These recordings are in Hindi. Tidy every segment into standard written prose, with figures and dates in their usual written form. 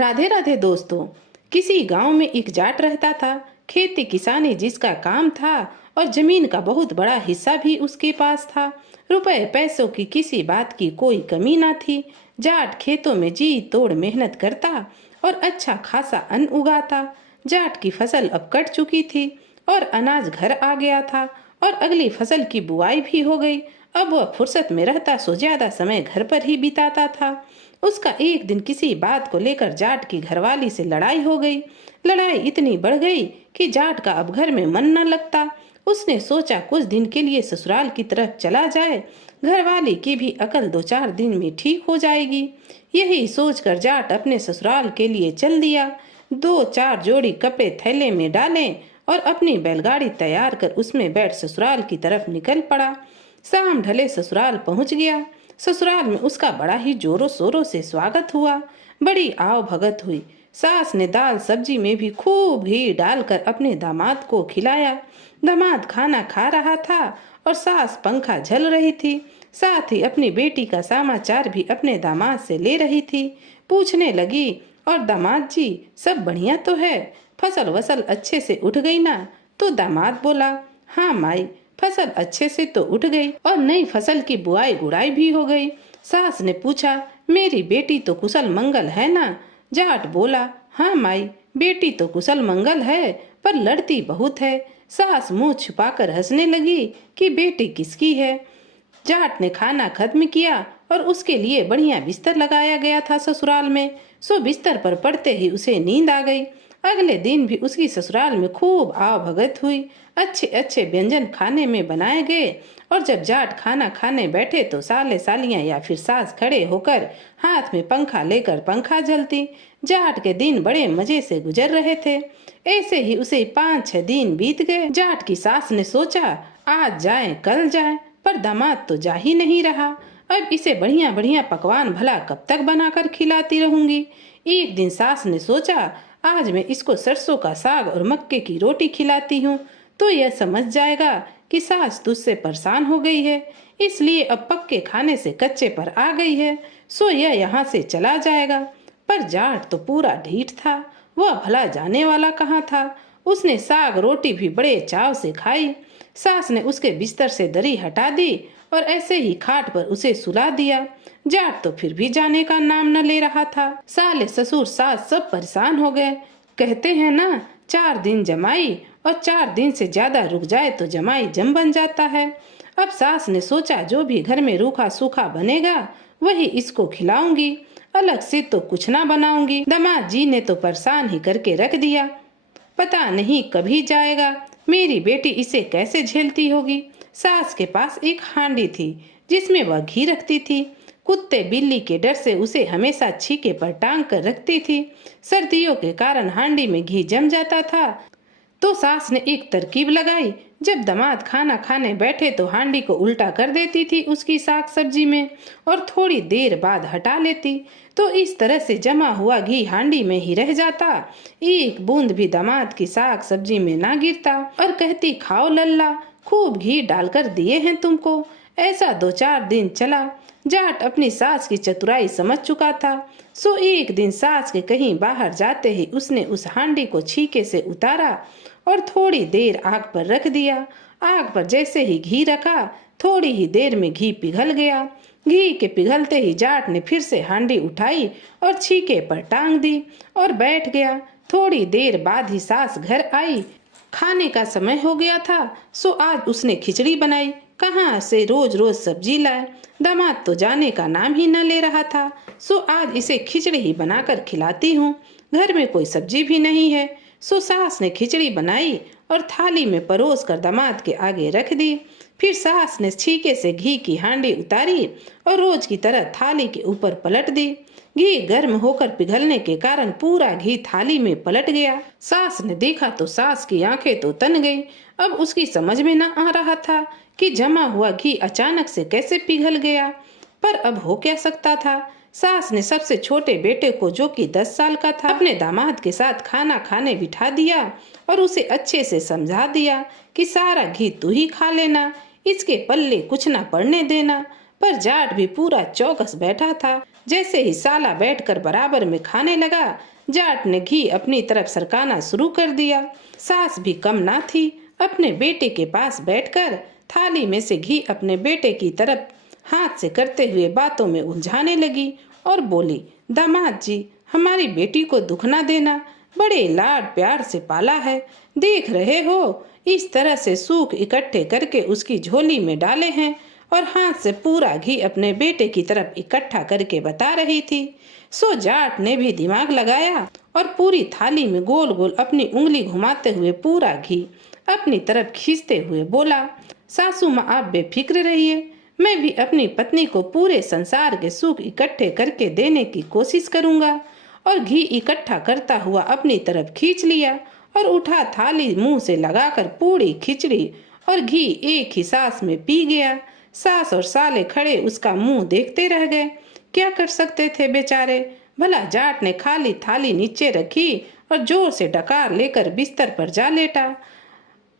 राधे राधे दोस्तों। किसी गांव में एक जाट रहता था। खेती किसानी जिसका काम था और जमीन का बहुत बड़ा हिस्सा भी उसके पास था। रुपए पैसों की किसी बात की कोई कमी ना थी। जाट खेतों में जी तोड़ मेहनत करता और अच्छा खासा अन्न उगाता। जाट की फसल अब कट चुकी थी और अनाज घर आ गया था और अगली फसल की बुआई भी हो गई। अब वह फुर्सत में रहता सो ज्यादा समय घर पर ही बिताता था। उसका एक दिन किसी बात को लेकर जाट की घरवाली से लड़ाई हो गई। लड़ाई इतनी बढ़ गई कि जाट का अब घर में मन न लगता। उसने सोचा कुछ दिन के लिए ससुराल की तरफ चला जाए। घरवाली की भी अकल 2-4 दिन में ठीक हो जाएगी। यही सोचकर जाट अपने ससुराल के लिए चल दिया। 2-4 जोड़ी कपड़े थैले में डाले और अपनी बैलगाड़ी तैयार कर उसमें बैठ ससुराल की तरफ निकल पड़ा। शाम ढले ससुराल पहुंच गया। ससुराल में उसका बड़ा ही जोरों शोरों से स्वागत हुआ। बड़ी आव भगत हुई। सास ने दाल सब्जी में भी खूब घी डालकर अपने दामाद को खिलाया। दामाद खाना खा रहा था और सास पंखा झल रही थी। साथ ही अपनी बेटी का समाचार भी अपने दामाद से ले रही थी। पूछने लगी, और दामाद जी सब बढ़िया तो है? फसल वसल अच्छे से उठ गई ना? तो दामाद बोला, हाँ माई, फसल अच्छे से तो उठ गई और नई फसल की बुआई गुड़ाई भी हो गई। सास ने पूछा, मेरी बेटी तो कुशल मंगल है ना? जाट बोला, हाँ माई, बेटी तो कुशल मंगल है पर लड़ती बहुत है। सास मुंह छुपाकर हंसने लगी कि बेटी किसकी है। जाट ने खाना खत्म किया और उसके लिए बढ़िया बिस्तर लगाया गया था ससुराल में। सो बिस्तर पर पड़ते ही उसे नींद आ गई। अगले दिन भी उसकी ससुराल में खूब आव भगत हुई। अच्छे अच्छे व्यंजन खाने में बनाए गए और जब जाट खाना खाने बैठे तो साले सालियां या फिर सास खड़े होकर हाथ में पंखा लेकर पंखा झलती। जाट के दिन बड़े मजे से गुजर रहे थे। ऐसे ही उसे 5-6 दिन बीत गए। जाट की सास ने सोचा, आज जाए कल जाए, पर दामाद तो जा ही नहीं रहा। अब इसे बढ़िया बढ़िया पकवान भला कब तक बनाकर खिलाती रहूंगी। एक दिन सास ने सोचा, आज मैं इसको सरसों का साग और मक्के की रोटी खिलाती हूँ तो यह समझ जाएगा कि सास तुझसे परेशान हो गई है, इसलिए अब पक्के खाने से कच्चे पर आ गई है। सो यह यहाँ से चला जाएगा। पर जाट तो पूरा ढीठ था। वह भला जाने वाला कहाँ था। उसने साग रोटी भी बड़े चाव से खाई। सास ने उसके बिस्तर से दरी हटा दी और ऐसे ही खाट पर उसे सुला दिया। जाट तो फिर भी जाने का नाम न ले रहा था। साले ससुर सास सब परेशान हो गए। कहते हैं ना, 4 दिन जमाई और 4 दिन से ज्यादा रुक जाए तो जमाई जम बन जाता है। अब सास ने सोचा, जो भी घर में रूखा सूखा बनेगा वही इसको खिलाऊंगी, अलग से तो कुछ ना बनाऊंगी। दामाद जी ने तो परेशान ही करके रख दिया। पता नहीं कभी जाएगा, मेरी बेटी इसे कैसे झेलती होगी। सास के पास एक हांडी थी जिसमें वह घी रखती थी। कुत्ते बिल्ली के डर से उसे हमेशा छीके पर टांग कर रखती थी। सर्दियों के कारण हांडी में घी जम जाता था तो सास ने एक तरकीब लगाई। जब दामाद खाना खाने बैठे तो हांडी को उल्टा कर देती थी उसकी साग सब्जी में और थोड़ी देर बाद हटा लेती, तो इस तरह से जमा हुआ घी हांडी में ही रह जाता। एक बूंद भी दामाद की साग सब्जी में ना गिरता और कहती, खाओ लल्ला, खूब घी डालकर दिए हैं तुमको। ऐसा 2-4 दिन चला। जाट अपनी सास की चतुराई समझ चुका था। सो एक दिन सास के कहीं बाहर जाते ही उसने उस हांडी को छीके से उतारा और थोड़ी देर आग पर रख दिया। आग पर जैसे ही घी रखा, थोड़ी ही देर में घी पिघल गया। घी के पिघलते ही जाट ने फिर से हांडी उठाई और छीके पर टांग दी और बैठ गया। थोड़ी देर बाद ही सास घर आई। खाने का समय हो गया था, सो आज उसने खिचड़ी बनाई। कहाँ से रोज रोज सब्जी लाए। दामाद तो जाने का नाम ही न ले रहा था, सो आज इसे खिचड़ी ही बनाकर खिलाती हूँ। घर में कोई सब्जी भी नहीं है। सो सास ने खिचड़ी बनाई और थाली में परोस कर दामाद के आगे रख दी। फिर सास ने छीके से घी की हांडी उतारी और रोज की तरह थाली के ऊपर पलट दी। घी गर्म होकर पिघलने के कारण पूरा घी थाली में पलट गया। सास ने देखा तो सास की आंखें तो तन गई। अब उसकी समझ में न आ रहा था कि जमा हुआ घी अचानक से कैसे पिघल गया, पर अब हो क्या सकता था। सास ने सबसे छोटे बेटे को, जो कि 10 साल का था, अपने दामाद के साथ खाना खाने बिठा दिया और उसे अच्छे से समझा दिया कि सारा घी तू ही खा लेना, इसके पल्ले कुछ ना पड़ने देना। पर जाट भी पूरा चौकस बैठा था। जैसे ही साला बैठकर बराबर में खाने लगा, जाट ने घी अपनी तरफ सरकाना शुरू कर दिया। सास भी कम ना थी, अपने बेटे के पास बैठकर थाली में से घी अपने बेटे की तरफ हाथ से करते हुए बातों में उलझाने लगी और बोली, दामाद जी, हमारी बेटी को दुख ना देना, बड़े लाड प्यार से पाला है, देख रहे हो इस तरह से सूख इकट्ठे करके उसकी झोली में डाले हैं। और हाथ से पूरा घी अपने बेटे की तरफ इकट्ठा करके बता रही थी। सो जाट ने भी दिमाग लगाया और पूरी थाली में गोल गोल अपनी उंगली घुमाते हुए पूरा घी अपनी तरफ खींचते हुए बोला, सासू माँ आप बेफिक्र रहिए, मैं भी अपनी पत्नी को पूरे संसार के सुख इकट्ठे करके देने की कोशिश करूंगा। और घी इकट्ठा करता हुआ अपनी तरफ खींच लिया और उठा थाली मुंह से लगाकर पूरी खिचड़ी और घी एक ही सांस में पी गया। सास और साले खड़े उसका मुंह देखते रह गए। क्या कर सकते थे बेचारे। भला जाट ने खाली थाली नीचे रखी और जोर से डकार लेकर बिस्तर पर जा लेटा।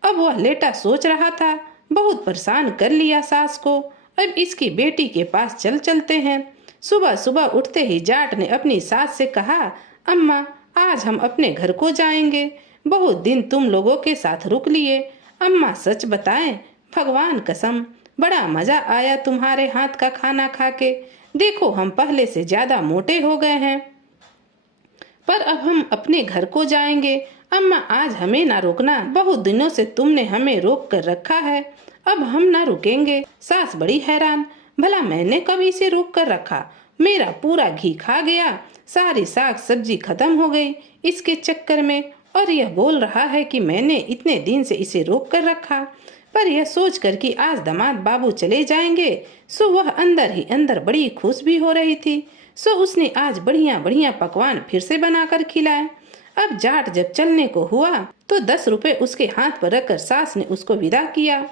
अब वह लेटा सोच रहा था, बहुत परेशान कर लिया सास को, अब इसकी बेटी के पास चलते हैं। सुबह सुबह उठते ही जाट ने अपनी सास से कहा, अम्मा आज हम अपने घर को जाएंगे, बहुत दिन तुम लोगों के साथ रुक लिए। अम्मा सच बताएं, भगवान कसम बड़ा मजा आया तुम्हारे हाथ का खाना खा के, देखो हम पहले से ज्यादा मोटे हो गए हैं। पर अब हम अपने घर को जाएंगे, अम्मा आज हमें ना रोकना, बहुत दिनों से तुमने हमें रोक कर रखा है, अब हम ना रुकेंगे। सास बड़ी हैरान, भला मैंने कब इसे रोक कर रखा, मेरा पूरा घी खा गया, सारी साग सब्जी खत्म हो गई इसके चक्कर में, और यह बोल रहा है कि मैंने इतने दिन से इसे रोक कर रखा। पर यह सोचकर कि आज दामाद बाबू चले जाएंगे, सो वह अंदर ही अंदर बड़ी खुश भी हो रही थी। सो उसने आज बढ़िया बढ़िया पकवान फिर से बनाकर खिलाए। अब जाट जब चलने को हुआ तो 10 रुपए उसके हाथ पर रखकर सास ने उसको विदा किया।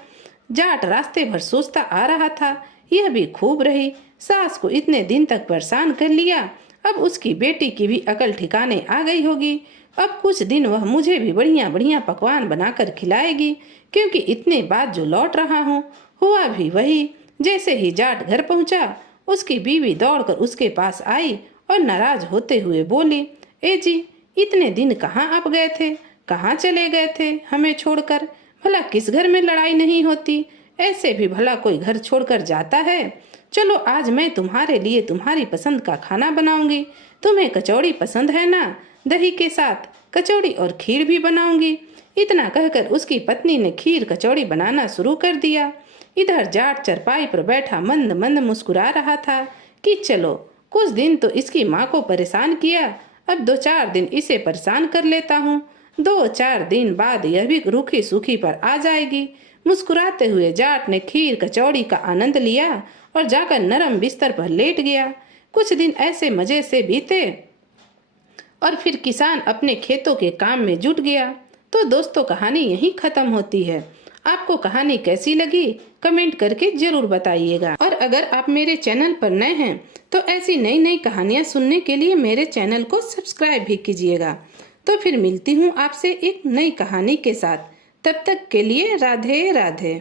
जाट रास्ते भर सोचता आ रहा था, यह भी खूब रही, सास को इतने दिन तक परेशान कर लिया, अब उसकी बेटी की भी अकल ठिकाने आ गई होगी, अब कुछ दिन वह मुझे भी बढ़िया बढ़िया पकवान बनाकर खिलाएगी, क्योंकि इतने बाद जो लौट रहा हूँ। हुआ भी वही। जैसे ही जाट घर पहुंचा, उसकी बीवी दौड़कर उसके पास आई और नाराज होते हुए बोली, ए जी, इतने दिन कहाँ आप गए थे, कहाँ चले गए थे हमें छोड़कर, भला किस घर में लड़ाई नहीं होती, ऐसे भी भला कोई घर छोड़कर जाता है। चलो आज मैं तुम्हारे लिए तुम्हारी पसंद का खाना बनाऊंगी, तुम्हें कचौड़ी पसंद है ना, दही के साथ कचौड़ी और खीर भी बनाऊंगी। इतना कहकर उसकी पत्नी ने खीर कचौड़ी बनाना शुरू कर दिया। इधर जाट चरपाई पर बैठा मंद मंद मुस्कुरा रहा था कि चलो कुछ दिन तो इसकी माँ को परेशान किया, अब 2-4 दिन इसे परेशान कर लेता हूँ, 2-4 दिन बाद यह भी रूखी सूखी पर आ जाएगी। मुस्कुराते हुए जाट ने खीर कचौड़ी का आनंद लिया और जाकर नरम बिस्तर पर लेट गया। कुछ दिन ऐसे मजे से बीते और फिर किसान अपने खेतों के काम में जुट गया। तो दोस्तों कहानी यहीं खत्म होती है। आपको कहानी कैसी लगी कमेंट करके जरूर बताइएगा। और अगर आप मेरे चैनल पर नए हैं तो ऐसी नई नई कहानियाँ सुनने के लिए मेरे चैनल को सब्सक्राइब भी कीजिएगा। तो फिर मिलती हूँ आपसे एक नई कहानी के साथ, तब तक के लिए राधे राधे।